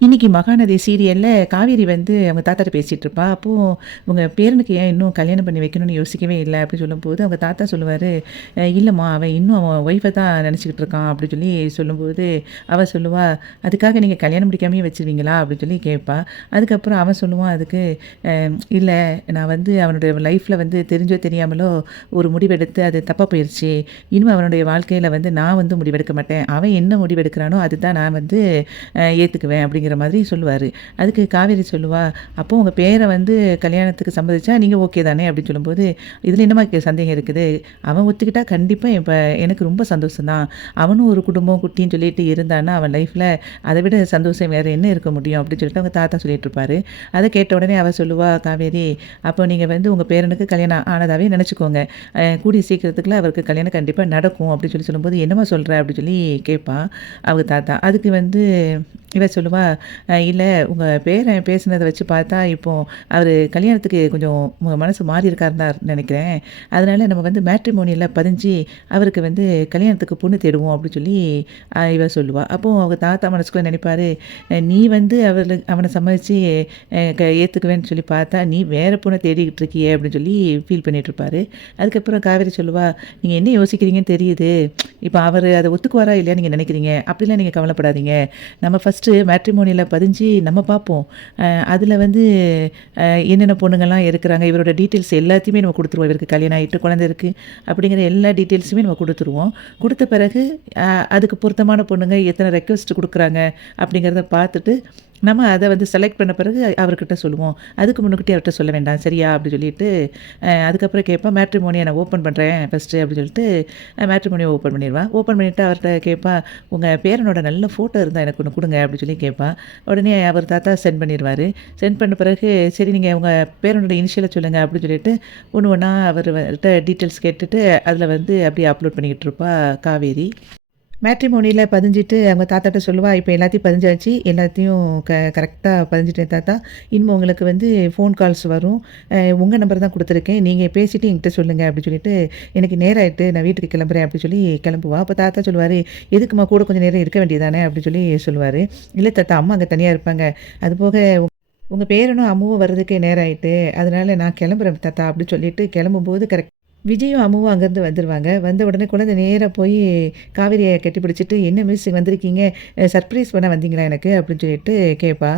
இன்னைக்கு மகாநதி சீரியல்ல காவேரி வந்து அவங்க தாத்தாட்ட பேசிட்டு இருப்பா. அப்போ உங்க பேரனுக்கு ஏன் இன்னும் கல்யாணம் பண்ணி வைக்கணும்னு யோசிக்கவே இல்ல அப்படின்னு சொல்லும்போது, அவங்க தாத்தா சொல்லுவாரு, இல்லம்மா அவன் இன்னும் அவன் ஒய்ஃப தான் நினச்சுக்கிட்டு இருக்கான் அப்படின்னு சொல்லி சொல்லும்போது, அவ சொல்லுவா, அதுக்காக நீங்க கல்யாணம் முடிக்காமயே வச்சுருவீங்களா அப்படின்னு சொல்லி கேட்பா. அதுக்கப்புறம் அவன் சொல்லுவான் அதுக்கு, இல்ல நான் வந்து அவனுடைய லைஃப்ல வந்து தெரிஞ்சோ தெரியாமலோ ஒரு முடிவெடுத்து அது தப்பா போயிருச்சு. இனிமே அவனுடைய வாழ்க்கையில வந்து நான் வந்து முடிவெடுக்க மாட்டேன். அவன் என்ன முடிவெடுக்கிறானோ அதுதான் நான் வந்து ஏத்துக்குவேன் அப்படிங்கிற மாதிரி சொல்லுவாரு. அதுக்கு காவேரி சொல்லுவா, "அப்போ உங்க பேர வந்து கல்யாணத்துக்கு சம்மதிச்சா நீங்க ஓகே தானே?" அப்படின்னு சொல்லும்போது, "இதில என்னம்மா சந்தேகம் இருக்குது? அவன் ஒத்துக்கிட்டா கண்டிப்பா இப்ப எனக்கு ரொம்ப சந்தோஷம் தான். அவனும் ஒரு குடும்பம், குட்டின்னு சொல்லிட்டு இருந்தான்னா, அவன் லைஃப்ல அதை விட சந்தோஷம் வேற என்ன இருக்க முடியும்?" அப்படின்னு சொல்லிட்டு அவங்க தாத்தா சொல்லிட்டு இருப்பாரு. அத கேட்ட உடனே அவ சொல்லுவா, காவேரி, "அப்போ நீங்க வந்து உங்க பேரனுக்கு கல்யாணம் ஆனதாவே நெனச்சுக்கோங்க. கூடிய சீக்கிரத்துக்குள்ள அவருக்கு கல்யாணம் கண்டிப்பா நடக்கும்." அப்படின்னு சொல்லி சொல்லும்போது, "என்னம்மா சொல்ற?" அப்படின்னு சொல்லி கேட்பா அவங்க தாத்தா. அதுக்கு வந்து இவ சொல்லுவா, இல்ல உங்க பேரன் பேசினத வச்சு பார்த்தா, இப்போ அவரு கல்யாணத்துக்கு கொஞ்சம் மனசு மாறியிருக்காருன்னு தான் நெனைக்கிறேன். அதனால நம்ம வந்து மேட்ரிமோனியில பதிஞ்சு, அவருக்கு வந்து கல்யாணத்துக்கு பொண்ணு தேடுவோம் அப்படின்னு சொல்லி இவ சொல்லுவா. அப்போ அவங்க தாத்தா மனசுக்குள்ள நெனைப்பாரு, நீ வந்து அவன சம்மதிச்சு ஏத்துக்குவேன்னு சொல்லி பார்த்தா, நீ வேற பொண்ண தேடிக்கிட்டு இருக்கியே அப்படின்னு சொல்லி ஃபீல் பண்ணிட்டு இருப்பாரு. அதுக்கப்புறம் காவேரி சொல்லுவா, நீங்க என்ன யோசிக்கிறீங்கன்னு தெரியுது. இப்ப அவரு அத ஒத்துக்குவாரா இல்லையான்னு நீங்க நெனைக்கிறீங்க. அப்படிலாம் நீங்க கவலைப்படாதீங்க. நம்ம ஃபர்ஸ்ட்டு மேட்ரிமோனியில பதிஞ்சு நம்ம பார்ப்போம். அதில வந்து என்னென்ன பொண்ணுங்கலாம் இருக்கிறாங்க, இவரோட டீட்டெயில்ஸ் எல்லாத்தையுமே நம்ம குடுத்துருவோம். இவருக்கு கல்யாணம் ஆயிட்டு, குழந்தை இருக்கு அப்படிங்கிற எல்லா டீட்டெயில்ஸுமே நம்ம குடுத்துருவோம். குடுத்த பிறகு அதுக்கு பொருத்தமான பொண்ணுங்க எத்தனை ரெக்வெஸ்ட் குடுக்குறாங்க அப்படிங்கிறத பார்த்துட்டு, நம்ம அத வந்து செலக்ட் பண்ண பிறகு அவர்கிட்ட சொல்லுவோம். அதுக்கு முன்னுக்கூட்டியே அவர்ட்ட சொல்ல வேண்டாம். சரியா? அப்படி சொல்லிட்டு, அதுக்கப்புறம் கேட்பா, மேட்ரிமோனிய நான் ஓப்பன் பண்றேன் ஃபர்ஸ்ட்டு அப்படின்னு சொல்லிட்டு, மேட்ரிமோனிய ஓப்பன் பண்ணிருவா. ஓப்பன் பண்ணிட்டு அவர்ட்ட கேட்பா, உங்க பேரனோட நல்ல ஃபோட்டோ இருந்தா எனக்கு ஒண்ணு குடுங்க அப்படின்னு சொல்லி கேட்பா. உடனே அவர் தாத்தா சென்ட் பண்ணிருவாரு. சென்ட் பண்ண பிறகு, சரி நீங்க உங்க பேரனோட இனிஷியல சொல்லுங்க அப்படின்னு சொல்லிட்டு, ஒண்ணு ஒண்ணா அவர்ட்ட டீட்டெயில்ஸ் கேட்டுட்டு, அதில வந்து அப்படியே அப்லோட் பண்ணிக்கிட்டு இருப்பா காவேரி. மேட்ரிமோனியில பதிஞ்சிட்டு அவங்க தாத்தாட்ட சொல்லுவா, "இப்ப எல்லாத்தையும் பதிஞ்சாச்சு. எல்லாத்தையும் கரெக்ட்டா பதிஞ்சுட்டேன் தாத்தா. இனிமே உங்களுக்கு வந்து ஃபோன் கால்ஸ் வரும். உங்க நம்பர் தான் குடுத்துருக்கேன். நீங்க பேசிட்டு என்கிட்ட சொல்லுங்க." அப்படி சொல்லிட்டு, "எனக்கு நேரம் ஆயிட்டு. நான் வீட்டுக்கு கிளம்புறேன்." அப்படி சொல்லி கிளம்புவா. அப்ப தாத்தா சொல்லுவாரு, "எதுக்கும்மா கூட கொஞ்சம் நேரம் இருக்க வேண்டியது தானே?" அப்படி சொல்லி சொல்லுவாரு. "இல்ல தாத்தா, அம்மா அங்க தனியா இருப்பாங்க. அதுபோக உங்க பேரனும் அம்முவும் வர்றதுக்கு நேரம் ஆயிட்டு. அதனால நான் கிளம்புறேன் தாத்தா." அப்படி சொல்லிட்டு கிளம்பும்போது விஜயும், அம்முவும் அங்கேருந்து வந்துருவாங்க. வந்த உடனே குழந்தை நேரா போய் காவேரிய கட்டிப்பிடிச்சுட்டு, "என்ன மிஸ் வந்திருக்கீங்க? சர்ப்ரைஸ் பண்ண வந்தீங்களா எனக்கு?" அப்படின்னு சொல்லிட்டு கேட்பா.